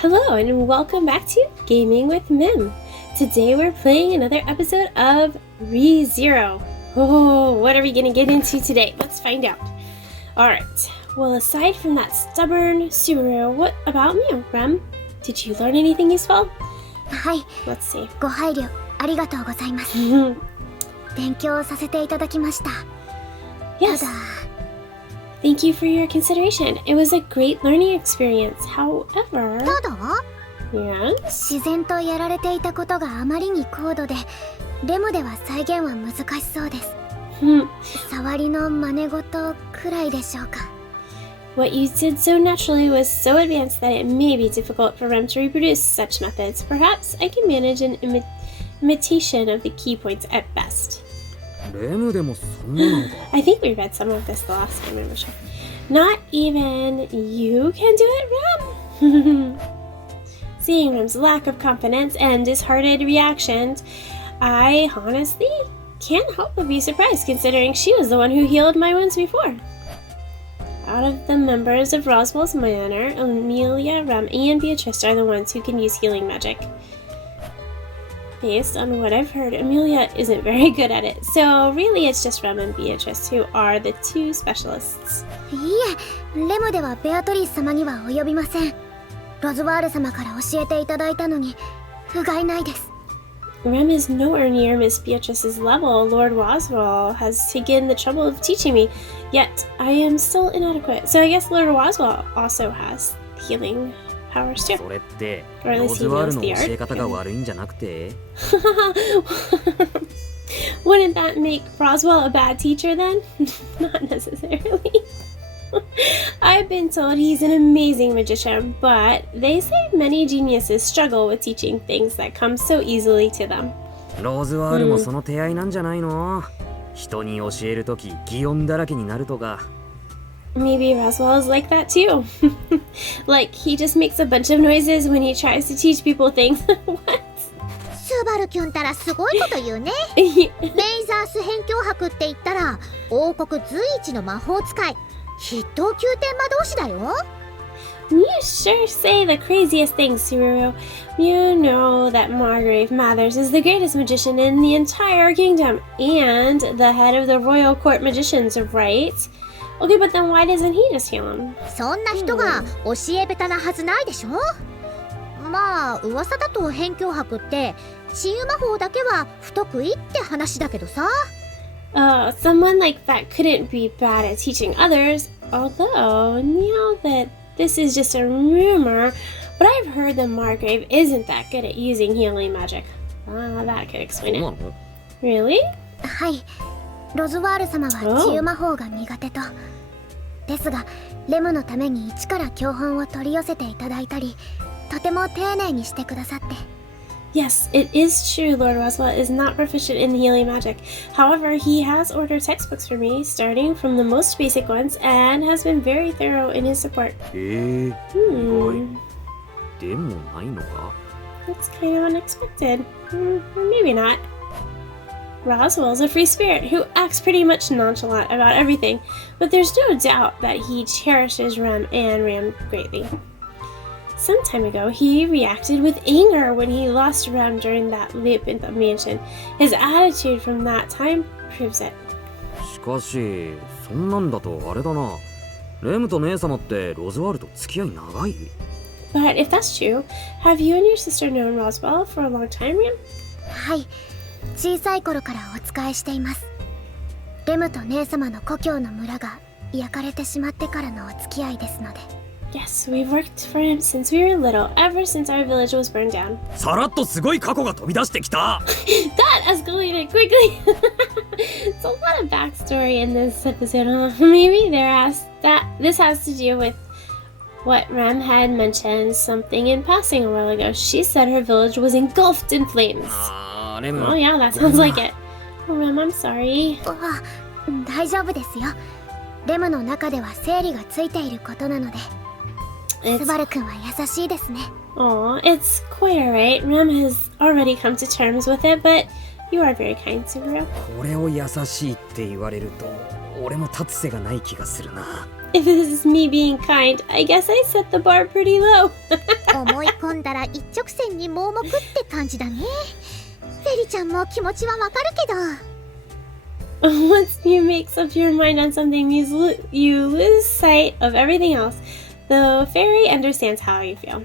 Hello and welcome back to Gaming with Mim. Today we're playing another episode of ReZero. Oh, what are we going to get into today? Let's find out. Alright, well aside from that stubborn Subaru, what about you, Rem? Did you learn anything useful? はい、 Let's see. ご配慮ありがとうございます。勉強させていただきました。 Yes. ただ、 Thank you for your consideration. It was a great learning experience. However, ただ yes? 自然とやられていたことがあまりに高度で、レムでは再現は難しそうです。触りの真似事くらいでしょうか。 What you did so naturally was so advanced that it may be difficult for Rem to reproduce such methods. Perhaps I can manage an imitation of the key points at best. レムでもそんなのか。 I think we read some of this the last time, I'm sure. Not even you can do it, Rem? Seeing Rem's lack of confidence and disheartened reactions, I honestly can't help but be surprised considering she was the one who healed my wounds before. Out of the members of Roswell's Manor, Amelia, Rem, and Beatrice are the ones who can use healing magic. Based on what I've heard, Amelia isn't very good at it, so really it's just Rem and Beatrice who are the two specialists. いいえ、レムではベアトリース様には及びません。ロズワール様から教えていただいたのに不甲斐ないです。 Rem is nowhere near Miss Beatrice's level. Lord Roswell has taken the trouble of teaching me, yet I am still inadequate. So I guess Lord Roswell also has healing powers too. それって Or at ロ least ズ he ワー knows ルの the 教え方が art. 悪いんじゃなくて Wouldn't that make Roswell a bad teacher then? Not necessarily. I've been told he's an amazing magician, but they say many geniuses struggle with teaching things that come so easily to them. ロズワールもその手合いなんじゃないの、人に教えるとき擬音だらけになるとか Maybe Roswell is like that too. Like he just makes a bunch of noises when he tries to teach people things. What? スバルキュンたらすごいこと言うね。 You メイザース辺境博って言ったら王国随一の魔法使い筆頭宮殿魔導士だよ。 sure say the craziest things, Subaru. You know that Margrave Mathers is the greatest magician in the entire kingdom and the head of the royal court magicians, right? Okay, but then why doesn't he just heal him? そんな人が教え下手なはずないでしょ。まあ噂だと辺境博って治癒魔法だけは不得意って話だけどさ。 Oh, someone like that couldn't be bad at teaching others, although now that this is just a rumor, but I've heard that Margrave isn't that good at using healing magic. That could そう explain な it. の Really? はい、ロズワール様は治癒魔法が苦手と。ですが、レムのために一から教本を取り寄せていただいたり、とても丁寧にしてくださって。 Yes, it is true Lord Roswell is not proficient in healing magic. However, he has ordered textbooks for me, starting from the most basic ones, and has been very thorough in his support. 意外でもないのか That's kind of unexpected. Or maybe not. Roswell's a free spirit who acts pretty much nonchalant about everything, but there's no doubt that he cherishes Rem and Ram greatly. Some time ago, he reacted with anger when he lost Rem during that leap in the mansion. His attitude from that time proves it. しかしそんなんだとあれだな、レムと姉様ってロズワールと付き合い長い But if that's true, have you and your sister known Roswell for a long time, Ram? はい、小さい頃からお仕えしています。レムと姉様の故郷の村が焼かれてしまってからのお付き合いですので。 Yes, we've worked for him since we were little, ever since our village was burned down. さらっとすごい過去が飛び出してきた That escalated quickly. It's a lot of backstory in this episode. Maybe this has to do with what Rem had mentioned something in passing a while ago. She said her village was engulfed in flames. あーレム Oh yeah, that sounds like it. Oh, Rem, I'm sorry. あ、大丈夫ですよ。レムの中では整理がついていることなので。ス It's バル君は優しいですね。 Aw, it's quite alright. Rem has already come to terms with it, but you are very kind, Subaru. これを優しいって言われると俺も立つ瀬がない気がするな If this is me being kind, I guess I set the bar pretty low. 思いっから一直線に盲目って感じだね。フェリちゃんも気持ちはわかるけど。Once you make up your mind on something, you lose sight of everything else. The fairy understands how you feel.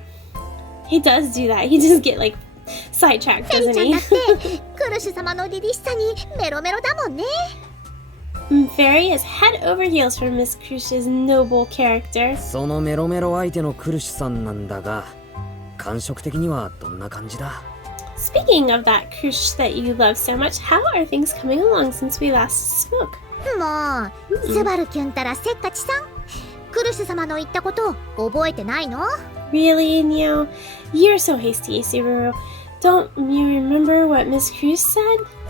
He does do that. He just get like sidetracked, フェリ doesn't ちゃん he? だってクルシュ様の凛々しさにメロメロだもんね。Fairy is head over heels for Miss Crush's noble character. そのメロメロ相手のクルシュさんなんだが、感触的にはどんな感じだ？ Speaking of that Crush that you love so much, how are things coming along since we last spoke? もう、スバルキュンたらせっかちさん。クルシュ様の言ったこと覚えてないの？ Really, Neo? You're so hasty, Subaru. Don't you remember what Miss Crush said?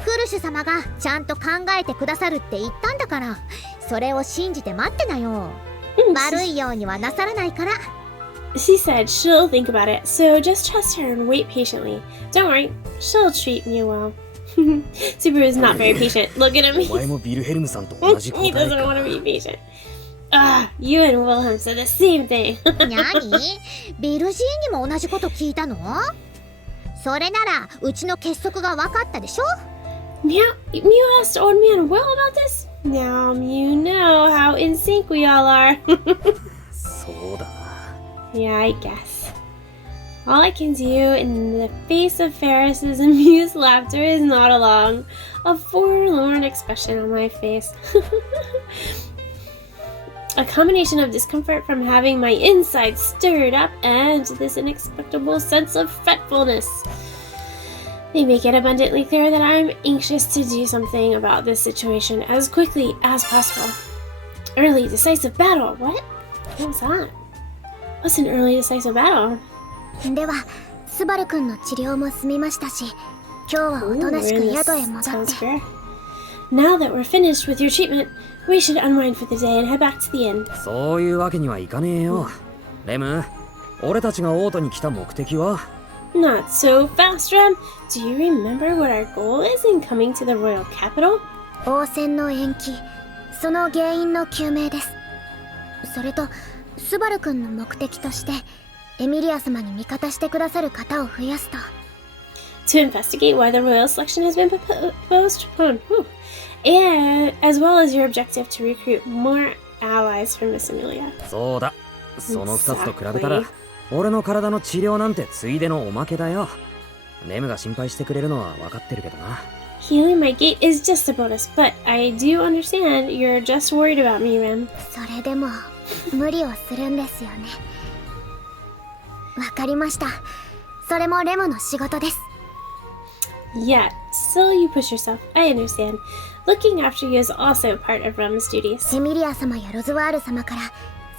クルシュ様がちゃんと考えてくださるって言ったんだから、それを信じて待ってなよ。悪いようにはなさらないから。She said she'll think about it, so just trust her and wait patiently. Don't worry, she'll treat me well. Subaru is not very patient. Look at him. お前もビルヘルムさんと同じ答 He え doesn't か。 want to be patient. Ah, you and Wilhelm said the same thing. 何？ビルジーにも同じこと聞いたの？それならうちの結束が分かったでしょ？ Mew asked Old Man Will about this? Now you know how in sync we all are. そうだな。Yeah, I guess. All I can do in the face of Ferris's amused laughter is nod along, a forlorn expression on my face. A combination of discomfort from having my insides stirred up and this inexplicable sense of fretfulness. They make it abundantly clear that I'm anxious to do something about this situation as quickly as possible. Early decisive battle. What? What was that? What's an early decisive battle? ではスバル君の治療も済みましたし、今日はおとなしく really 宿へ戻っ sounds て。 fair. Now that we're finished with your treatment, we should unwind for the day and head back to the inn. そういうわけにはいかねえよ。レム、俺たちがオートに来た目的は？ Not so fast, Rem. Do you remember what our goal is in coming to the royal capital? 王戦の延期、その原因の究明です。それとスバル君の目的としてエミリア様に味方してくださる方を増やすと。 To investigate why the royal selection has been postponed. And as well as your objective to recruit more allies for Miss Amelia. そうだ。その2つと比べたら、俺の体の治療なんてついでのおまけだよ。レムが心配してくれるのは分かってるけどな。Healing my gait is just a bonus, but I do understand you're just worried about me, Rem. それでも無理をするんですよね。わかりました。それもレムの仕事です。 Yeah, still you push yourself. I understand. Looking after you is also part of Rem's duties. エミリア様やロズワール様から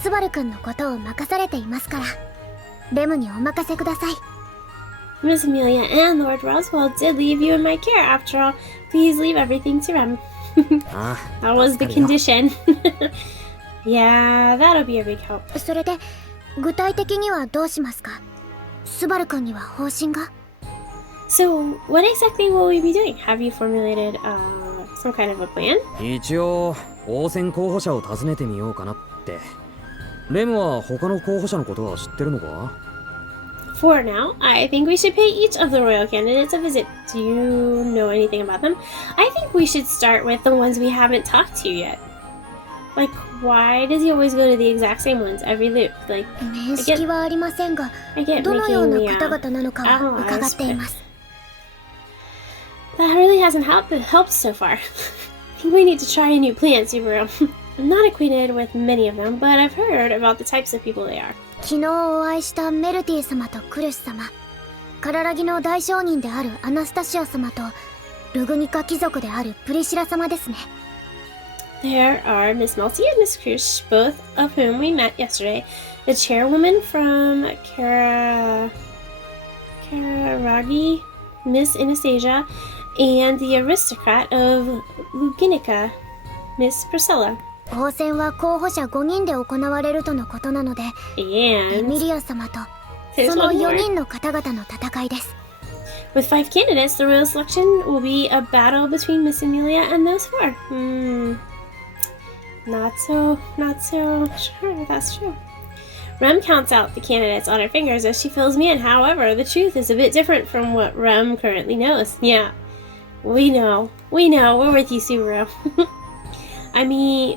スバル君のことを任されていますから、レムにお任せください。 Miss Amelia and Lord Roswell did leave you in my care. After all, please leave everything to Rem. ああ、 That was the 助かるよ。 condition. Yeah, that'll be a big help. それで具体的にはどうしますか？スバル君には方針が。 So, what exactly will we be doing? Have you formulated some kind of a plan? 一応、王戦候補者を訪ねてみようかなって。レムは他の候補者のことは知ってるのか？ For now, I think we should pay each of the royal candidates a visit. Do you know anything about them? I think we should start with the ones we haven't talked to yet. Like, why does he always go to the exact same ones every loop? Like, 面識はありませんが、 I get どのよう making な me 方々なのかは allies, 伺っています。 That really hasn't helped so far. I think we need to try a new plan, Subaru. I'm not acquainted with many of them, but I've heard about the types of people they are. 昨日お会いしたメルティ様とクルシュ様、カララギの大商人であるアナスタシア様とルグニカ貴族であるプリシラ様ですね。 There are Miss Melty and Miss Crush, both of whom we met yesterday. The chairwoman from Kararagi, Miss Anastasia, and the aristocrat of Luginica, Miss Priscilla. 王戦は候補者5人で行われるとのことなので、エ And ミリア様と there's その one 4 more. 人の方々の戦いです。 With 5 candidates, the royal selection will be a battle between Miss Amelia and those 4. Not so sure if that's true. Rem counts out the candidates on her fingers as she fills me in. However, the truth is a bit different from what Rem currently knows. Yeah, we know. We're with you, Subaru.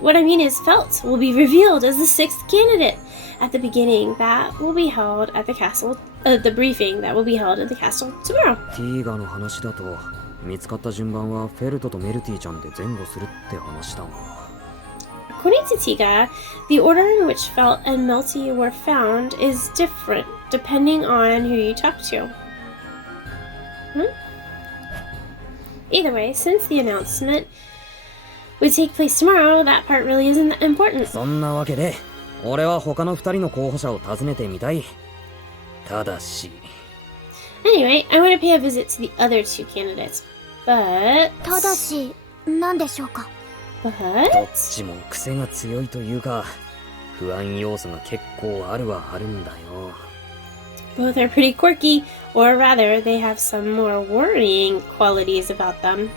What I mean is Felt will be revealed as the 6th candidate at the beginning that will be held at the castle, the briefing that will be held at the castle tomorrow. ティーガの話だと、見つかった順番はフェルトとメルティちゃんで前後するって話だが。According to Tiga, the order in which Felt and Melty were found is different depending on who you talk to. Either way, since the announcement would take place tomorrow, that part really isn't that important. そんなわけで、俺は他の2人の候補者を訪ねてみたい。ただし。Anyway, I want to pay a visit to the other 2 candidates, but... ただし、何でしょうか。どっ But... ちも癖が強いというか、不安要素が結構あるはあるんだよ。Both are pretty quirky, or rather, they have some more worrying qualities about them.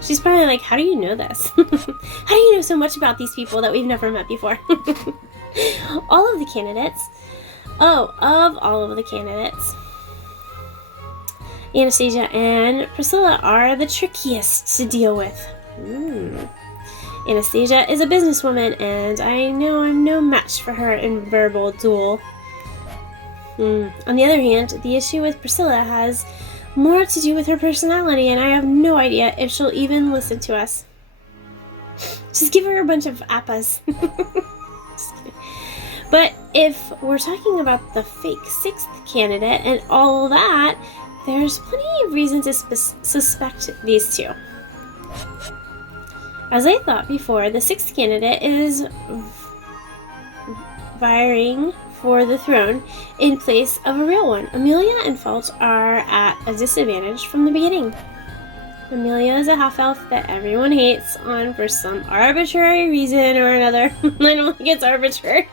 She's probably like, how do you know this? How do you know so much about these people that we've never met before? All of the candidates. Of all of the candidates, Anastasia and Priscilla are the trickiest to deal with. Anastasia is a businesswoman, and I know I'm no match for her in verbal duel. On the other hand, the issue with Priscilla has more to do with her personality, and I have no idea if she'll even listen to us. Just give her a bunch of appas. Just kidding. But if we're talking about the fake 6th candidate and all that, there's plenty of reason to suspect these 2. As I thought before, the 6th candidate is vying for the throne in place of a real one. Amelia and Felt are at a disadvantage from the beginning. Amelia is a half-elf that everyone hates for some arbitrary reason or another. I don't think it's arbitrary.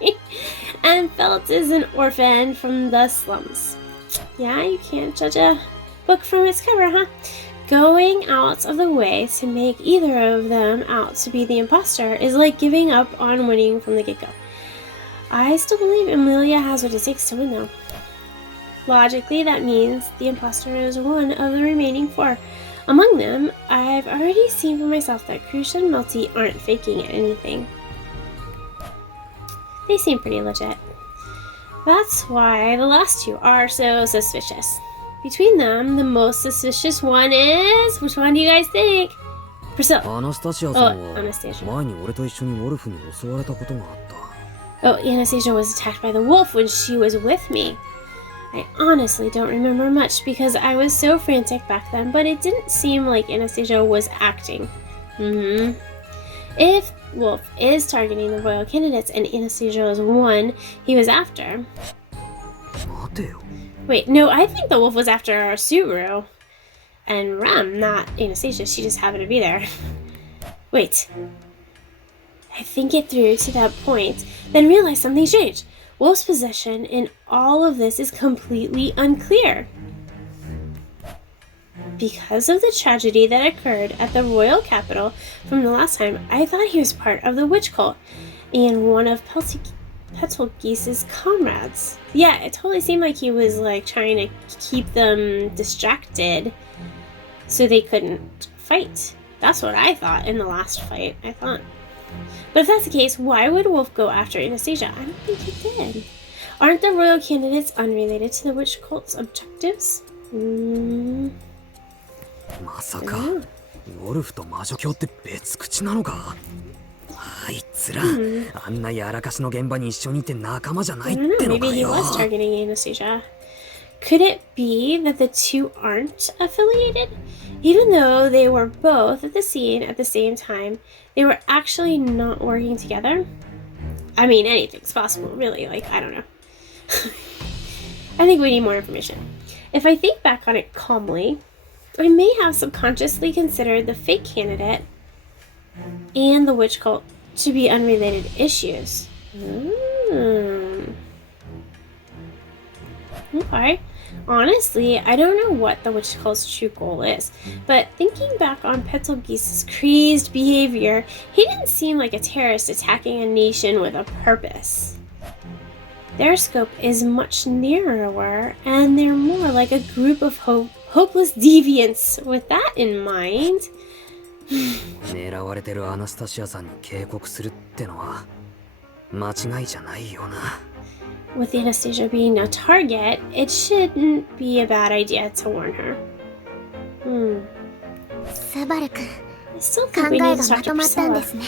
And Felt is an orphan from the slums. Yeah, you can't judge a book from its cover, huh? Going out of the way to make either of them out to be the imposter is like giving up on winning from the get-go. I still believe Amelia has what it takes to win, though. Logically, that means the imposter is one of the remaining 4. Among them, I've already seen for myself that Crucia and Melty aren't faking anything. They seem pretty legit. That's why the last 2 are so suspicious. Between them, the most suspicious one is... Which one do you guys think? Priscilla. Anastasia さんは Anastasia. 前に俺と一緒にウォルフに襲われたことがあった。Oh, Anastasia was attacked by the wolf when she was with me. I honestly don't remember much because I was so frantic back then, but it didn't seem like Anastasia was acting. If Wolf is targeting the royal candidates and Anastasia is one he was after... 待てよ。 Wait, no, I think the wolf was after Subaru. And Rem, not Anastasia. She just happened to be there. Wait. I think it through to that point, then realized something changed. Wolf's position in all of this is completely unclear. Because of the tragedy that occurred at the royal capital from the last time, I thought he was part of the witch cult and one of Petelgeese's comrades. Yeah, it totally seemed like he was like trying to keep them distracted so they couldn't fight. That's what I thought in the last fight, I thought. But if that's the case, why would Wolf go after Anastasia? I don't think he did. Aren't the royal candidates unrelated to the witch cult's objectives? まさか、ウォルフと魔女教って別口なのか？あいつら、あんなやらかしの現場に一緒にいて仲間じゃないってのか Maybe he よ。 was targeting Anastasia. Could it be that the 2 aren't affiliated? Even though they were both at the scene at the same time, they were actually not working together? I mean, anything's possible, really. Like, I don't know. I think we need more information. If I think back on it calmly, I may have subconsciously considered the fake candidate and the witch cult to be unrelated issues. Okay. Honestly, I don't know what the witch cult's true goal is, but thinking back on Petelgeese's crazed behavior, he didn't seem like a terrorist attacking a nation with a purpose. Their scope is much narrower, and they're more like a group of hopeless deviants. With that in mind, 狙われてるアナスタシアさんに警告するってのは間違いじゃないよな。with Anastasia being a target, it shouldn't be a bad idea to warn her. スバル君、 I still 考 think we え need が to ま talk と to まったんで Priscilla. すね。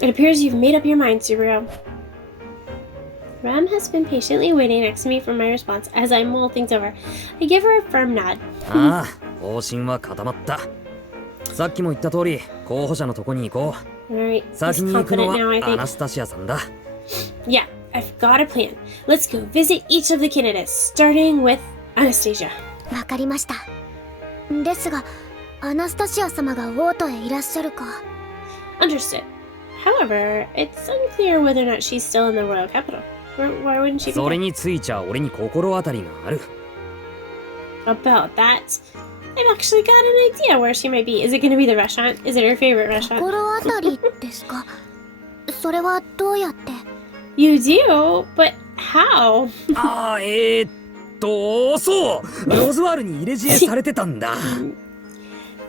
It appears you've made up your mind, Subaru. Ram has been patiently waiting next to me for my response as I mull things over. I give her a firm nod. ああ、方針は固まった。さっきも言った通り、候補者のとこに行こう。 Alright, 先 he's に行くの confident now, I はアナ think. スタシアさんだ。 Yeah, I've got a plan. Let's go visit each of the candidates, starting with Anastasia. わかりました。ですが、アナスタシア様が王都へいらっしゃるか。Understood. However, it's unclear whether or not she's still in the royal capital. Why wouldn't she be それ there? についちゃ俺に心当たりがある。 About that, I've actually got an idea where she might be. Is it going to be the restaurant? Is it her favorite restaurant? 心当たりですか。それはどうやって。 You do, but how? ああ、そうロズワールに入れ知恵されてたんだ。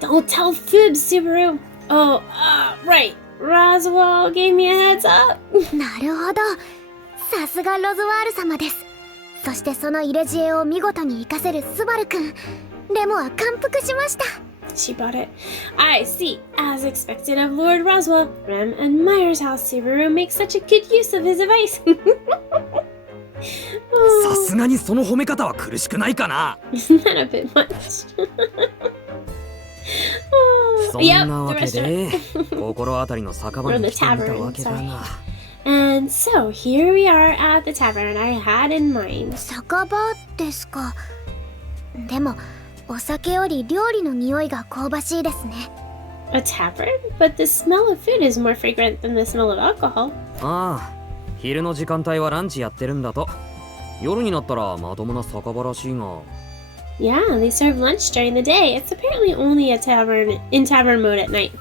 Don't tell fibs, Subaru. Oh, right. Roswell gave me a heads up. なるほど。さすがロズワール様です。そしてその入れ知恵を見事に活かせるスバル君。レモは感服しました。 She bought it. I see. As expected of Lord Roswell, Rem admires how Subaru makes such a good use of his advice. さすがにその褒め方は苦しくないかな。 Isn't that a bit much? そんなわけで心当たりの酒場に来てみたわけだが。 And so here we are at the tavern I had in mind. 酒場ですか。でもお酒より料理の匂いが香ばしいですね。 A tavern? But the smell of food is more fragrant than the smell of alcohol. ああ、昼の時間帯はランチやってるんだと。夜になったらまともな酒場らしいが。 Yeah, they serve lunch during the day. It's apparently only a tavern in tavern mode at night.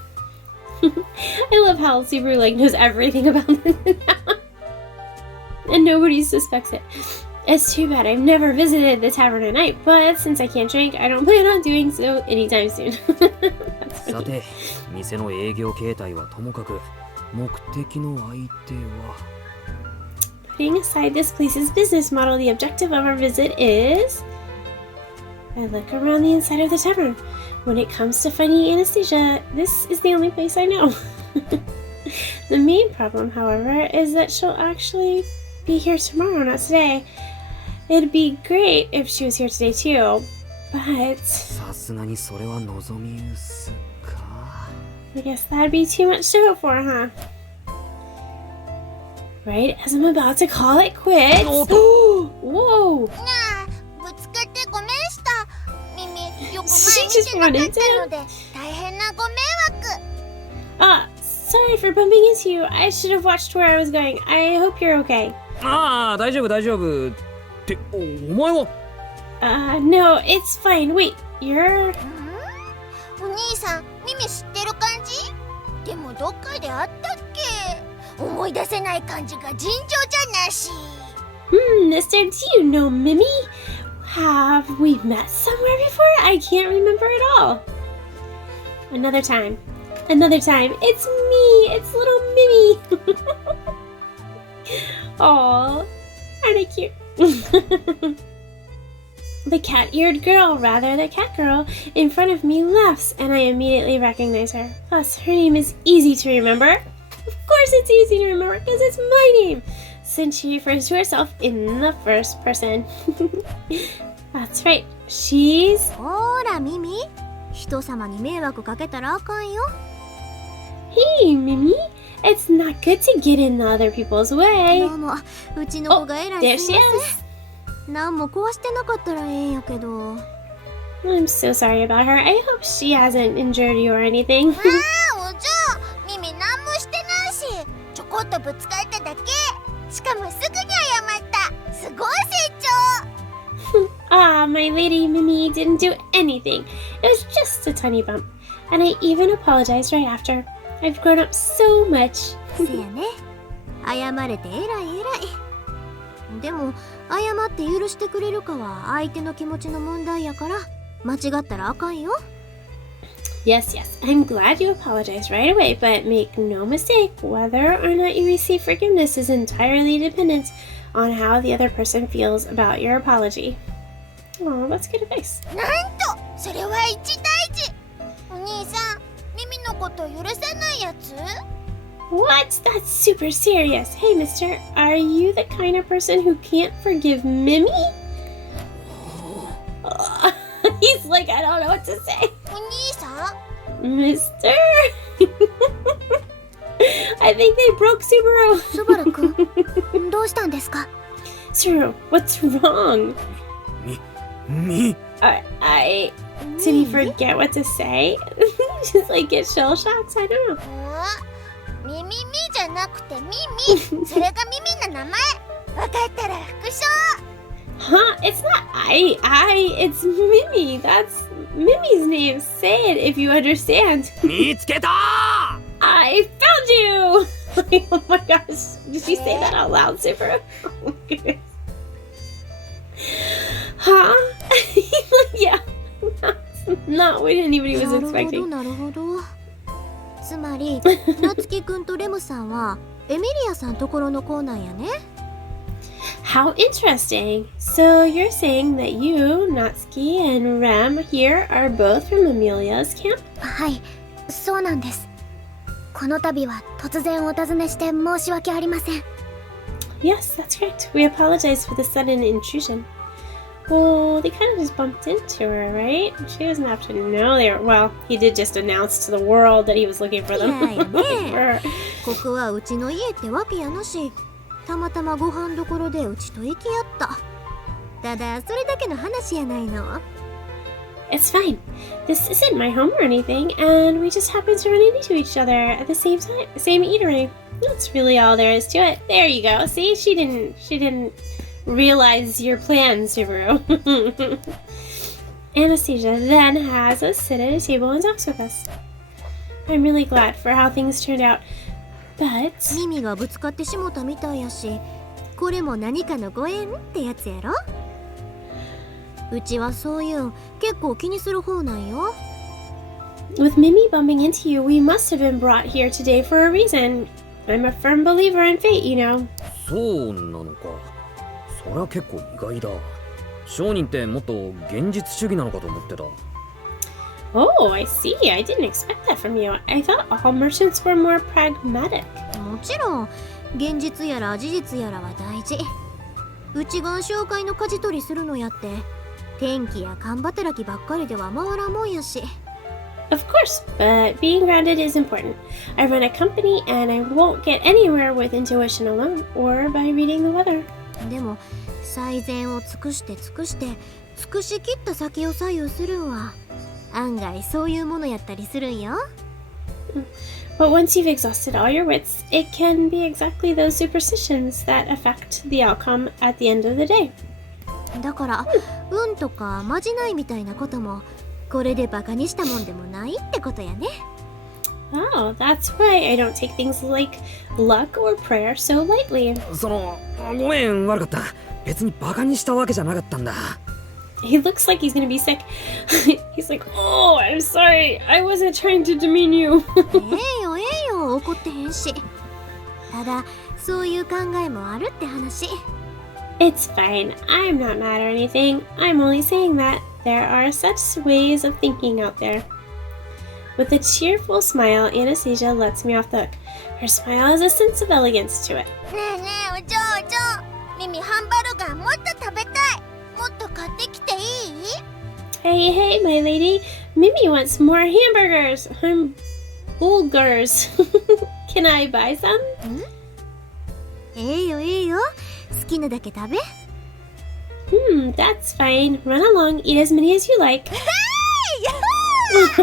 I love how Subaru knows everything about this and nobody suspects it. It's too bad I've never visited the tavern at night, but since I can't drink, I don't plan on doing so anytime soon. さて、店の営業形態はともかく、目的の相手は。 Putting aside this place's business model, the objective of our visit is... I look around the inside of the tavern. When it comes to finding Anastasia, this is the only place I know. The main problem, however, is that she'll actually be here tomorrow, not today. It'd be great if she was here today too, but さすがにそれは望み薄か。 I guess that'd be too much to hope for, huh? Right as I'm about to call it quits. Whoa! ぶつかってごめんした。耳よく She just wanted to. 大変なご迷惑。 Sorry for bumping into you. I should have watched where I was going. I hope you're okay. ああ、大丈夫大丈夫。ってお前は。 No, it's fine. Wait, you're... お兄さん、耳知ってる感じ？でもどっかで会ったっけ？思い出せない感じが尋常じゃなし。Mister, do you know Mimi? Have we met somewhere before? I can't remember at all. Another time. It's me. It's little Mimi. Aw, aren't I cute? The cat-eared girl, rather the cat girl, in front of me laughs, and I immediately recognize her. Plus, her name is easy to remember. Of course it's easy to remember, because it's my name, since she refers to herself in the first person. That's right, she's... ほらミミ、人様に迷惑かけたらあかんよ。 Hey, Mimi. It's not good to get in other people's way. どうも、うちの子がえら There いす she い is. ません。何も壊してなかったらええんやけど。 I'm so sorry about her. I hope she hasn't injured you or anything. お嬢、耳何もしてないし、ちょこっとぶつかっただけ。しかもすぐに謝った。すごい成長。My lady Mimi didn't do anything. It was just a tiny bump. And I even apologized right after. I've grown up so much. せやね。謝れてえらいえらい。でも謝って許してくれるかは相手の気持ちの問題やから、間違ったらあかんよ。 Yes, yes. I'm glad you apologized right away, but make no mistake, whether or not you receive forgiveness is entirely dependent on how the other person feels about your apology. Oh, that's good advice. なんとそれは一大事。お兄さん、ミミのこと許せないやつ？ What? That's super serious. Hey, mister, are you the kind of person who can't forgive Mimi? He's like, I don't know what to say. お兄さん？ Mister? I think they broke Subaru. スバルくん、どうしたんですか？ Subaru, what's wrong? I did he forget what to say? Just like get shell shocked? I don't know. ミミミじゃなくてミミ。それがミミの名前。わかったら復唱。 Huh? It's not it's Mimi. That's Mimi's name. Say it if you understand. 見つけた I found you! Oh my gosh. Did you say that out loud, Subaru? Oh my goodness. Huh? Yeah. That's not what anybody was なるほど expecting. なるほど。つまり夏樹くんとレムさんはエミリアさんところの子なんやね。 How interesting. So you're saying that you, Natsuki, and Rem here are both from Amelia's camp? はい、そうなんです。この度は突然お尋ねして申し訳ありません。 Yes, that's correct. We apologize for the sudden intrusion. Well, they kind of just bumped into her, right? She doesn't have to know they were... Well, he did just announce to the world that he was looking for them. Yeah, yeah. For her. ここはうちの家ってわけやなし、たまたまご飯どころでうちと行き合った。ただそれだけの話やないの。 It's fine. This isn't my home or anything, and we just happened to run into each other at the same time, same eatery. That's really all there is to it. There you go. See, she didn't realize your plans, Subaru. Anastasia then has us sit at a table and talks with us. I'm really glad for how things turned out, but 耳がぶつかってしもたみたいやし、これも何かのご縁ってやつやろ。うちはそういうん結構気にする方なんよ。 with Mimi bumping into you, we must have been brought here today for a reason. I'm a firm believer in fate, you know. そうなのか。そりゃ結構意外だ。商人ってもっと現実主義なのかと思ってた。 Oh, I see. I didn't expect that from you. I thought all merchants were more pragmatic. もちろん現実やら事実やらは大事。うちが商会の舵取りするのやって天気や勘働きばっかりでは回らんもんやし。 Of course, but being grounded is important. I run a company and I won't get anywhere with intuition alone or by reading the weather. でも最善を尽くして尽くして尽くしきった先を左右するんは案外そういうものやったりするんよ。 But once you've exhausted all your wits, it can be exactly those superstitions that affect the outcome at the end of the day. だから運とかまじないみたいなこともこれでバカにしたもんでもないってことやね。 Oh, that's why I don't take things like luck or prayer so lightly. ごめん、悪かった。別にバカにしたわけじゃなかったんだ。 He looks like he's gonna be sick. He's like, oh, I'm sorry. I wasn't trying to demean you. ええよ怒ってへんし。ただそういう考えもあるって話。 It's fine. I'm not mad or anything. I'm only saying that there are such ways of thinking out there. With a cheerful smile, Anastasia lets me off the hook. Her smile has a sense of elegance to it. ねえねえ、お嬢お嬢。ミミハンバルガーもっと食べたい。もっと買ってきていい？ Hey, hey, my lady. Mimi wants more hamburgers. Bulgars. Can I buy some? ええよ好きなだけ食べ。 That's fine. Run along, eat as many as you like. Yay!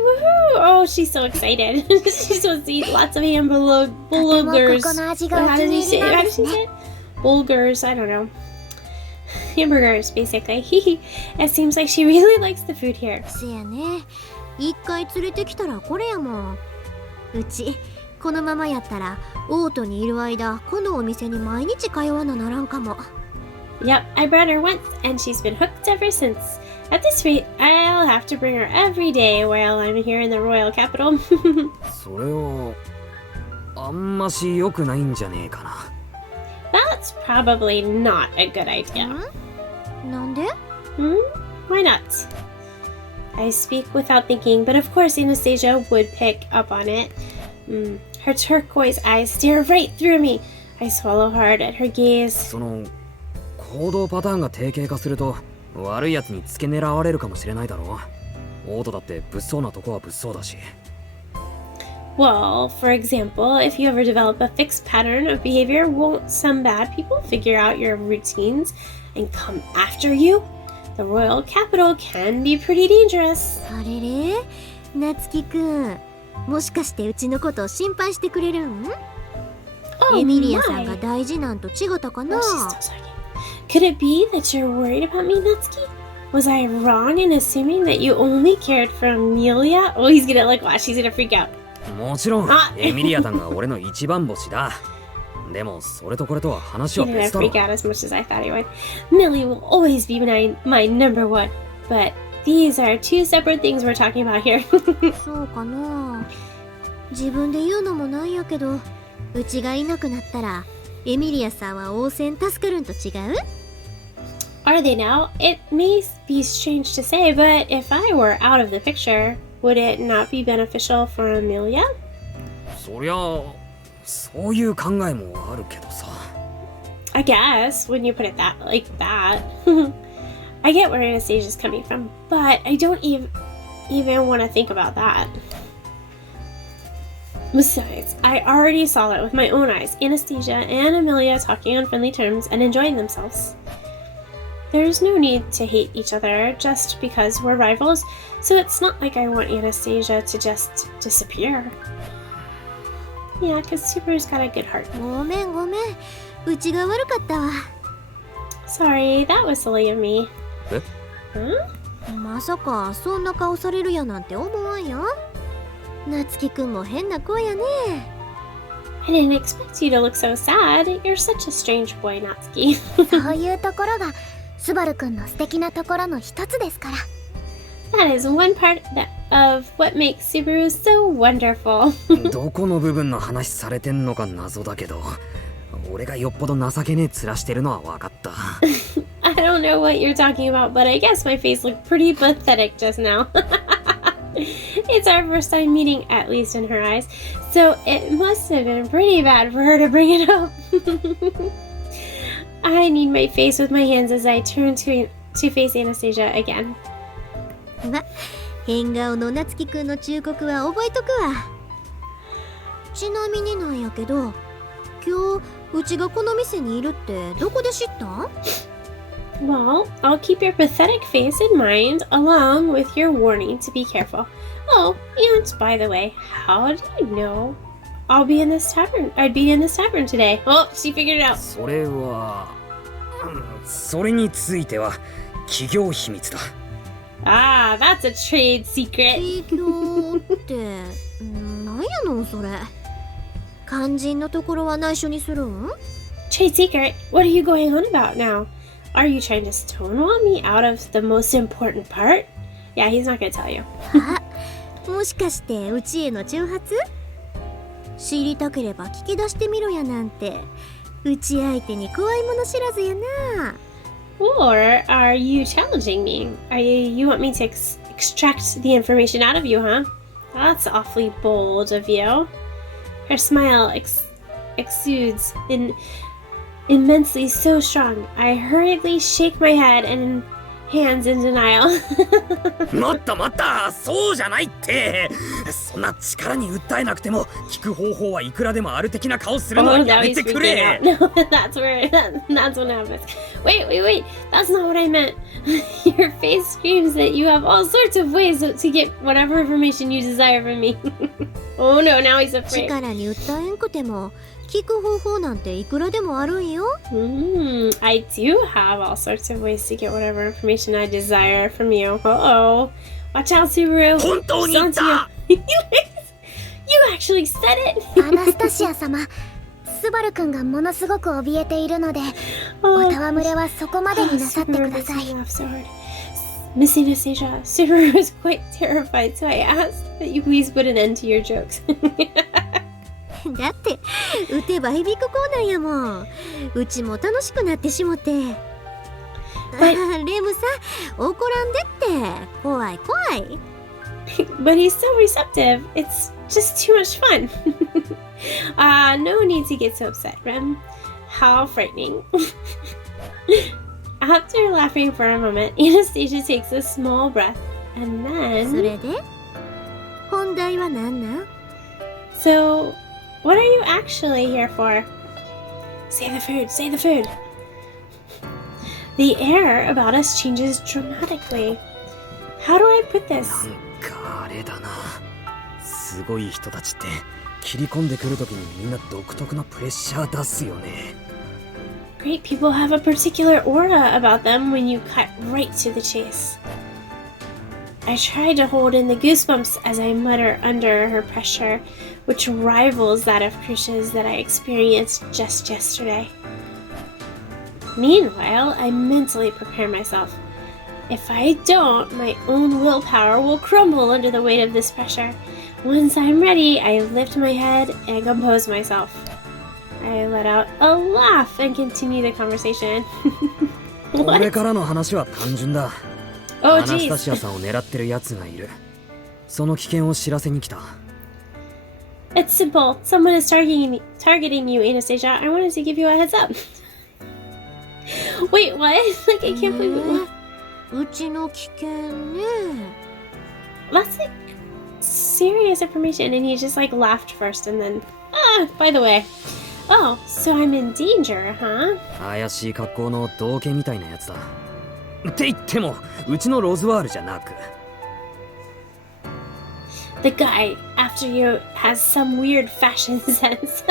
Woohoo! Oh, she's so excited. She's supposed to eat lots of bulgars. この味がお How 気 did に she 入 say? りな How んで did す she ね。 say it? Bulgars. I don't know. Hamburgers, basically. It seems like she really likes the food here. せやね。一回連れてきたらこれやもん。うちこのままやったらオートにいる間このお店に毎日通わなならんかも。 Yep, I brought her once, and she's been hooked ever since. At this rate, I'll have to bring her every day while I'm here in the royal capital. それはあんまし良くないんじゃねえかな。 That's probably not a good idea. なんで？ Why not? I speak without thinking, but of course Anastasia would pick up on it. Her turquoise eyes stare right through me. I swallow hard at her gaze. その行動パターンが定型化すると悪いやつに付け狙われるかもしれないだろう。オートだって物騒なとこは物騒だし。 Well, for example, if you ever develop a fixed pattern of behavior, won't some bad people figure out your routines and come after you? The royal capital can be pretty dangerous. あれれ、夏希くん、もしかしてうちのことを心配してくれるん？ Oh エミリアさん my. が大事なんと違ったかな？ Oh, she's still talking. Could it be that you're worried about me, Natsuki? Was I wrong in assuming that you only cared for Amelia? Oh, he's gonna watch, he's gonna freak out. もちろんあエミリアタンが俺の一番星だ。でもそれとこれとは話 He は didn't 別だろ。 freak out as much as I thought he would. Millie will always be my number one. But these are two separate things we're talking about here. そうかな。自分で言うのもなんやけど、うちがいなくなったらエミリアさんは応戦助かるんと違う？ Are they now? It may be strange to say, but if I were out of the picture, would it not be beneficial for Amelia? そりゃそういう考えもあるけどさ。 I guess, when you put it like that. I get where Anastasia's coming from, but I don't even want to think about that. Besides, I already saw it with my own eyes. Anastasia and Amelia talking on friendly terms and enjoying themselves. There's no need to hate each other just because we're rivals, so it's not like I want Anastasia to just disappear. Yeah, because Subaru's got a good heart. ごめんごめん、うちが悪かったわ。 Sorry, that was silly of me. え？ Huh? まさかそんな顔されるやなんて思わんや。夏希くんも変な子やね。 I didn't expect you to look so sad. You're such a strange boy, Natsuki. そういうところがスバルくんの素敵なところの一つですから。 That is one part of what makes Subaru so wonderful. どこの部分の話されてんのか謎だけど、俺がよっぽど情けねえ面してるのは分かった。I don't know what you're talking about, but I guess my face looked pretty pathetic just now. It's our first time meeting, at least in her eyes, so it must have been pretty bad for her to bring it up. I need my face with my hands as I turn to face Anastasia again. ま、変顔の夏希くんの忠告は覚えとくわ。ちなみになんやけど、今日うちがこの店にいるってどこで知ったん？ Well, I'll keep your pathetic face in mind, along with your warning to be careful. Oh, and by the way, how do you know I'd be in this tavern today? Oh, she figured it out. それは、それについては企業秘密だ。Ah, that's a trade secret. 提供ってなんやのそれ。肝心のところは内緒にするん？ Trade secret? What are you going on about now? Are you trying to stonewall me out of the most important part? Yeah, he's not gonna tell you. あ、もしかしてうちへの挑発？知りたければ聞き出してみろやなんて。うち相手に怖いもの知らずやな。Or are you challenging me? You want me to extract the information out of you, huh? That's awfully bold of you. Her smile exudes immensely so strong. I hurriedly shake my head and hands in denial. 待った待った、そうじゃないって。そんな力に訴えなくても聞く方法はいくらでもある的な顔するのは Oh, や now め he's てく freaking れ。 out. No, that's what happens. Wait. That's not what I meant. Your face screams that you have all sorts of ways to get whatever information you desire from me. Oh no, now he's afraid. 力に訴えんくても聞く方法なんていくらでもあるんよ。I do have all sorts of ways to get whatever information I desire from you. Uh-oh. Watch out, Subaru. 本当に言った。 You You actually said it! アナスタシア様、スバル君がものすごく怯えているので、お戯れはそこまでになさってください。 So hard. Miss Anastasia, Subaru was quite terrified, so I asked that you please put an end to your jokes. だって打てば響くコーナーやもん。うちも楽しくなってしもて。レムさん怒らんでって。怖い怖い。But he's so receptive. It's just too much fun. No need to get so upset, Rem. How frightening. After laughing for a moment, Anastasia takes a small breath, and そ then... れで本題は何なん？ So, what are you actually here for? Say the food, say the food. The air about us changes dramatically. How do I put this? なんかあれだな。すごい人たちって切り込んでくるときにみんな独特なプレッシャー出すよね。Great people have a particular aura about them when you cut right to the chase. I try to hold in the goosebumps as I mutter under her pressure, which rivals that of Krish's that I experienced just yesterday. Meanwhile, I mentally prepare myself. If I don't, my own willpower will crumble under the weight of this pressure. Once I'm ready, I lift my head and compose myself. I let out a laugh and continue the conversation. これ What? からの話は単純だ。 Oh, アナスタ jeez. シアさんを狙ってる奴がいる。その危険を知らせに来た。 It's simple. Someone is targeting you, Anastasia. I wanted to give you a heads up. Wait, what? Like, I can't believe it. うちの危険ね。 That's like serious information. And he just like laughed first and then, by the way. Oh, so I'm in danger, huh? 怪しい格好の道化みたいなやつだ。って言っても、うちのロズワールじゃなく。The guy after you has some weird fashion sense.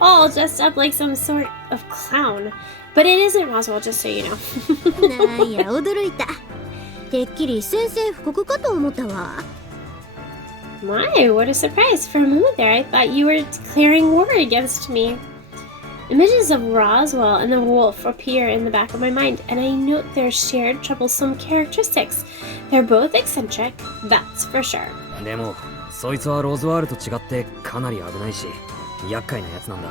All dressed up like some sort of clown. But it isn't Roswell, just so you know. なんや驚いた。てっきり宣戦布告かと思ったわ。My, what a surprise. For a moment there, I thought you were declaring war against me. Images of Roswell and the wolf appear in the back of my mind, and I note their shared troublesome characteristics. They're both eccentric, that's for sure. でも、そいつはロズワールと違ってかなり危ないし、厄介なやつなんだ。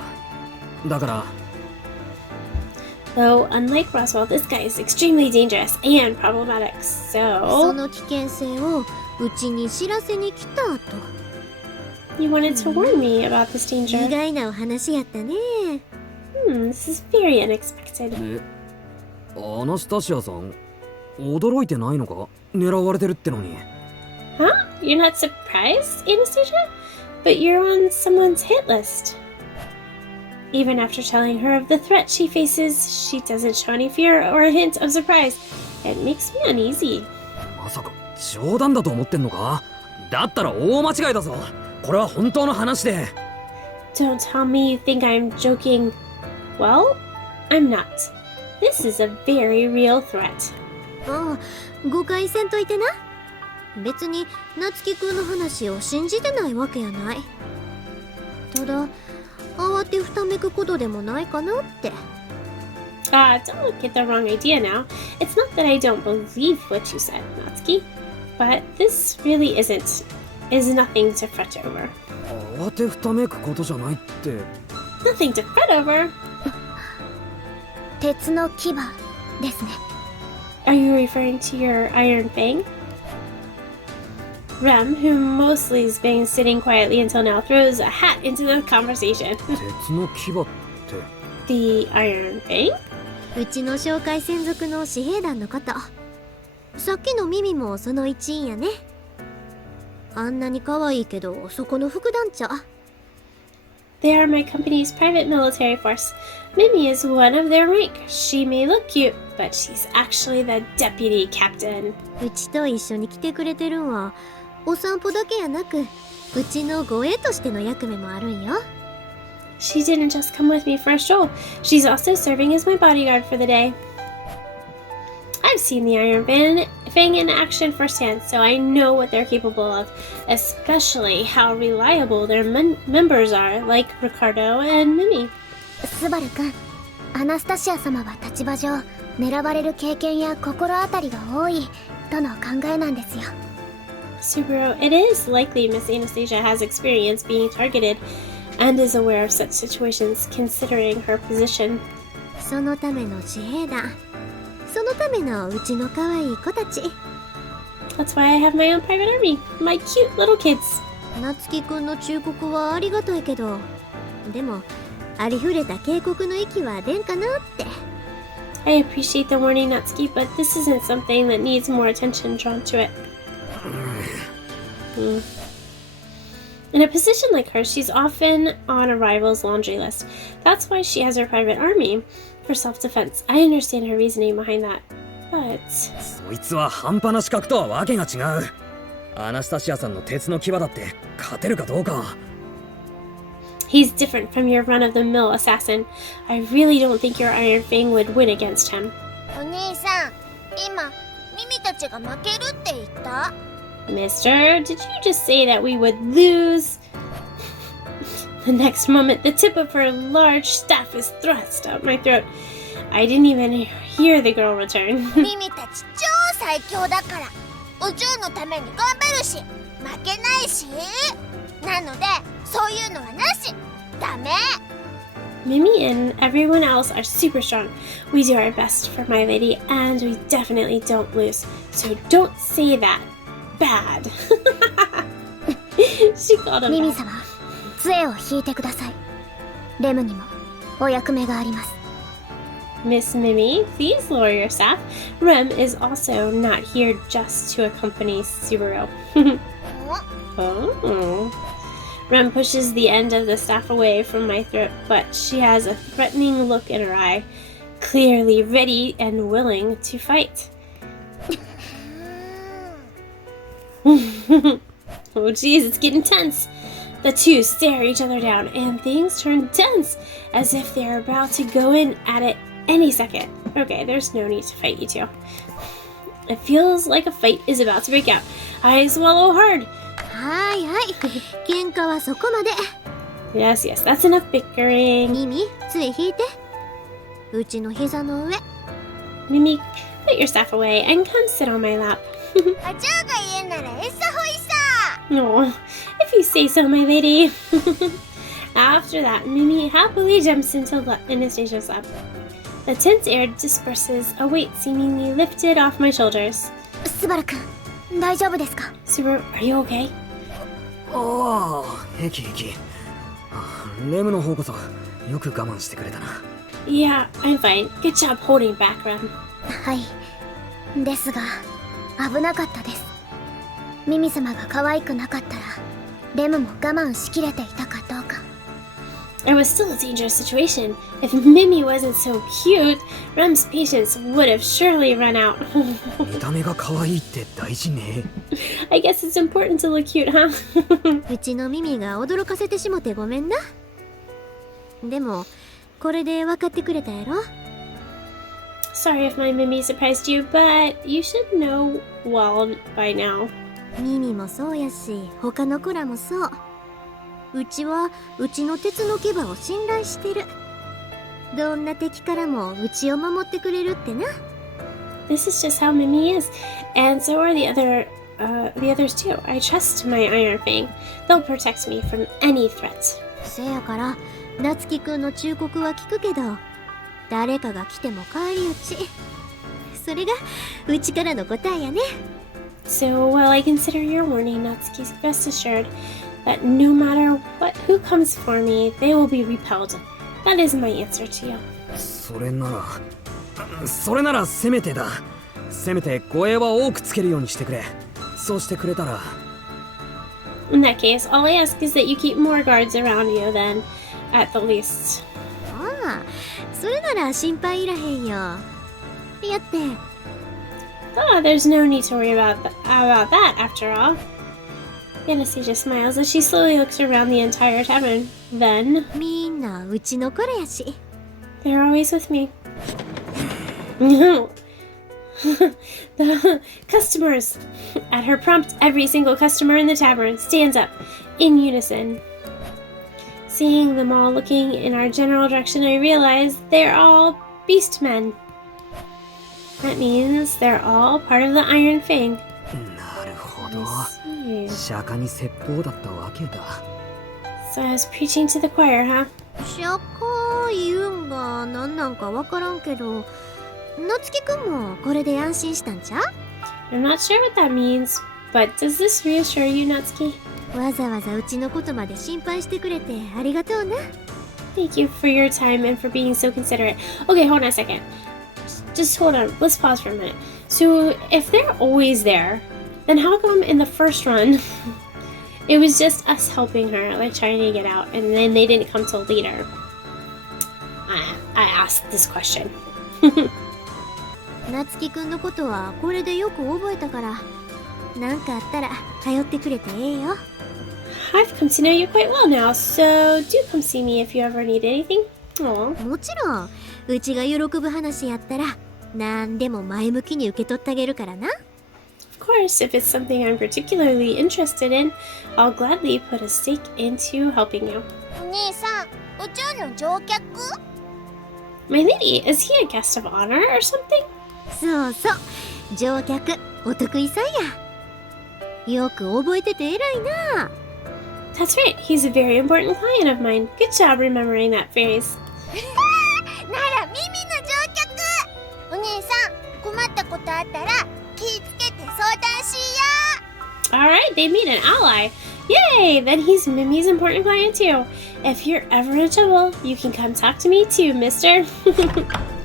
だから、 Though, unlike Roswell, this guy is extremely dangerous and problematic, そ so... の危険性をうちに知らせに来たと。 You wanted to warn me about this 意 danger. 外なお話やったね。This is very unexpected. アナスタシアさん、驚いてないのか？狙われてるってのに。 Huh? You're not surprised, Anastasia? But you're on someone's hit list. Even after telling her of the threat she faces, she doesn't show any fear or a hint of surprise. It makes me uneasy. まさか冗談だと思ってんのか？だったら大間違いだぞ。これは本当の話で。 Don't tell me you think I'm joking. Well, I'm not. This is a very real threat. ああ、誤解せんといてな。別に夏希くんの話を信じてないわけやない。ただ慌てふためくことでもないかなって。Don't get the wrong idea now. It's not that I don't believe what you said, Natsuki. But this really is nothing to fret over. 慌てふためくことじゃないって。 Nothing to fret over. 鉄の牙ですね。 Are you referring to your Iron Fang? Rem, who mostly has been sitting quietly until now, throws a hat into the conversation. 鉄の牙って。 The Iron Fang? うちの紹介専属の紙幣団のこと。さっきのミミもその一員やね。あんなに可愛いけどそこの副団長。 They are my company's private military force. Mimi is one of their rank. She may look cute, but she's actually the deputy captain. うちと一緒に来てくれてるんはお散歩だけやなく、うちの護衛としての役目もあるんよ。 She didn't just come with me for a stroll. She's also serving as my bodyguard for the day. I've seen the Iron Fan. If Fang in action firsthand, so I know what they're capable of, especially how reliable their members are, like Ricardo and Mimi. スバル君、アナスタシア様は立場上狙われる経験や心当たりが多いとの考えなんですよ。 Subaru, it is likely Miss Anastasia has experience being targeted and is aware of such situations considering her position. そのための自衛団、そのためのうちの可愛い子たち。 That's why I have my own private army, my cute little kids. 夏希くんの忠告はありがたいけど、でもありふれた警告の息は出んかなって。 I appreciate the warning, Natsuki, but this isn't something that needs more attention drawn to it. In a position like hers, she's often on a rival's laundry list. That's why she has her private army, for self-defense. I understand her reasoning behind that, but... そいつは半端な資格とはわけが違う。アナスタシアさんの鉄の牙だって勝てるかどうか。 He's different from your run-of-the-mill assassin. I really don't think your Iron Fang would win against him. お兄さん、今ミミたちが負けるって言った？ Mister, did you just say that we would lose? The next moment, the tip of her large staff is thrust out my throat. I didn't even hear the girl return. ミミたち超最強だから宇宙のために頑張るし負けないし、なのでそういうのはなし、ダメ。 Mimi and everyone else are super strong. We do our best for my lady, and we definitely don't lose. So don't say that. Bad. She called him ミミ bad. 様、杖を引いてください。レムにもお役目があります。 Miss Mimi, please lower your staff. Rem is also not here just to accompany Subaru. Oh. Rem pushes the end of the staff away from my throat, but she has a threatening look in her eye, clearly ready and willing to fight. Oh geez, it's getting tense. The two stare each other down, and things turn tense, as if they're about to go in at it any second. Okay, there's no need to fight, you two. It feels like a fight is about to break out. I swallow hard. はいはい、喧嘩はそこまで。 Yes, that's enough bickering. ミミ、杖引いて。うちの膝の上。 Mimi, put your staff away and come sit on my lap. あちゃーが言うならエッサホイさ。 Oh, if you say so, my lady. After that, Mimi happily jumps into Anastasia's lap. The tense air disperses, a weight seemingly lifted off my shoulders. スバル君、大丈夫ですか？ Subaru, are you okay? ああ、平気平気。レムの方こそよく我慢してくれたな。Yeah, I'm fine. Good job holding back, Rem. はい。ですが、危なかったです。ミミ様が可愛くなかったら、レムも我慢しきれていたかどうか。It was still a dangerous situation. If Mimi wasn't so cute, Rem's patience would have surely run out. 見た目が可愛いって大事ね。I guess it's important to look cute, huh? うちのミミが驚かせてしもてごめんな。でもこれで分かってくれたやろ。 Sorry if my Mimi surprised you, but you should know well by now. ミミもそうやし、他の子らもそう。うちはうちの鉄の牙を信頼してる。どんな敵からもうちを守ってくれるってな。 This is just how Mimi is, and so are the others too. I trust my Iron Fang. They'll protect me from any threat. せやから夏希くんの忠告は聞くけど、誰かが来ても返り討ち。それがうちからの答えやね。 So while I consider your warning, Natsuki, rest assured that no matter who comes for me, they will be repelled. That is my answer to you. それならせめてだ。せめて護衛は多くつけるようにしてくれ。そうしてくれたら。 In that case, all I ask is that you keep more guards around you than at the least. ああ、それなら心配いらへんよ。やって。 Ah, there's no need to worry about that after all. Anastasia smiles as she slowly looks around the entire tavern. Then, みんなうちの子らやし。 they're always with me. No. The customers. At her prompt, every single customer in the tavern stands up in unison. Seeing them all looking in our general direction, I realize they're all beastmen. That means they're all part of the Iron Fang. なるほど。 I see. 釈迦に説法だったわけだ。 So I was preaching to the choir, huh? 釈迦言うんが何なんかわからんけど、夏希くんもこれで安心したんちゃう？ I'm not sure what that means, but does this reassure you, Natsuki? わざわざうちのことまで心配してくれてありがとうな。 Thank you for your time and for being so considerate. Okay, hold on a second. Just hold on. Let's pause for a minute. So, if they're always there, then how come in the first run, it was just us helping her, like trying to get out, and then they didn't come till later? I asked this question. 夏希くんのことはこれでよく覚えたから、なんかあったら頼ってくれてええよ。 I've come to know you quite well now, so do come see me if you ever need anything. Aw. もちろん、うちが喜ぶ話やったら、なんでも前向きに受け取ってあげるからな。 Of course, if it's something I'm particularly interested in, I'll gladly put a stake into helping you. お兄さん、宇宙の乗客？ My lady, is he a guest of honor or something? そうそう、乗客お得意さんや。よく覚えてて偉いな。 That's right, he's a very important client of mine. Good job remembering that phrase. ならミミの乗客。お兄さん、困ったことあったら気ぃつけて相談しよ Alright, they made an ally. Yay! Then he's Mimi's important client too. If you're ever in trouble, you can come talk to me too, mister.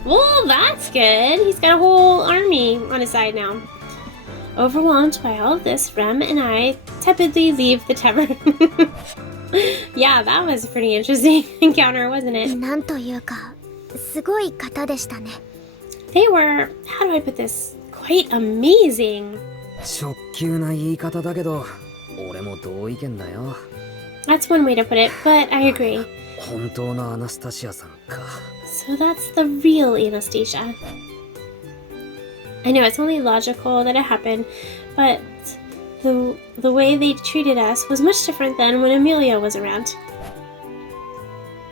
Well, that's good. He's got a whole army on his side now. Overwhelmed by all of this, Rem and I tepidly leave the tavern. Yeah, that was a pretty interesting encounter, wasn't う。 it? なんというか、すごい方でしたね。 They were, how do I put this? Quite amazing. 直球な言い方だけど、俺も同意見だよ。 That's one way to put it, but I agree. 本当のアナスタシアさんか。 So that's the real Anastasia. I know it's only logical that it happened, but the way they treated us was much different than when Amelia was around.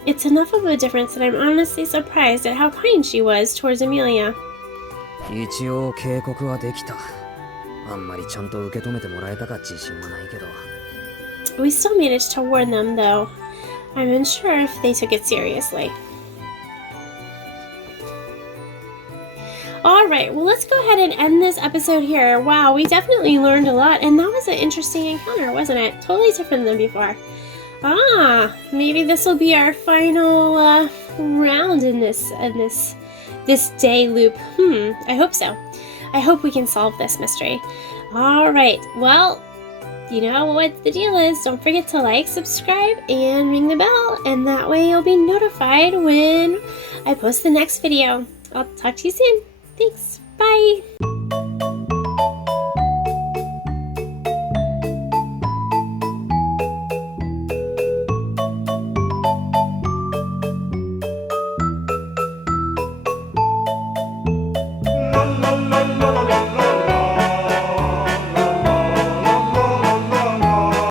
It's enough of a difference that I'm honestly surprised at how kind she was towards Amelia. 一応警告はできた。あんまりちゃんと受け止めてもらえたか自信はないけど。 We still managed to warn them, though. I'm unsure if they took it seriously. Alright, well, let's go ahead and end this episode here. Wow, we definitely learned a lot, and that was an interesting encounter, wasn't it? Totally different than before. Ah, maybe this will be our final round in this day loop. I hope so. I hope we can solve this mystery. Alright, well, you know what the deal is. Don't forget to like, subscribe, and ring the bell, and that way you'll be notified when I post the next video. I'll talk to you soon. Thanks. Bye.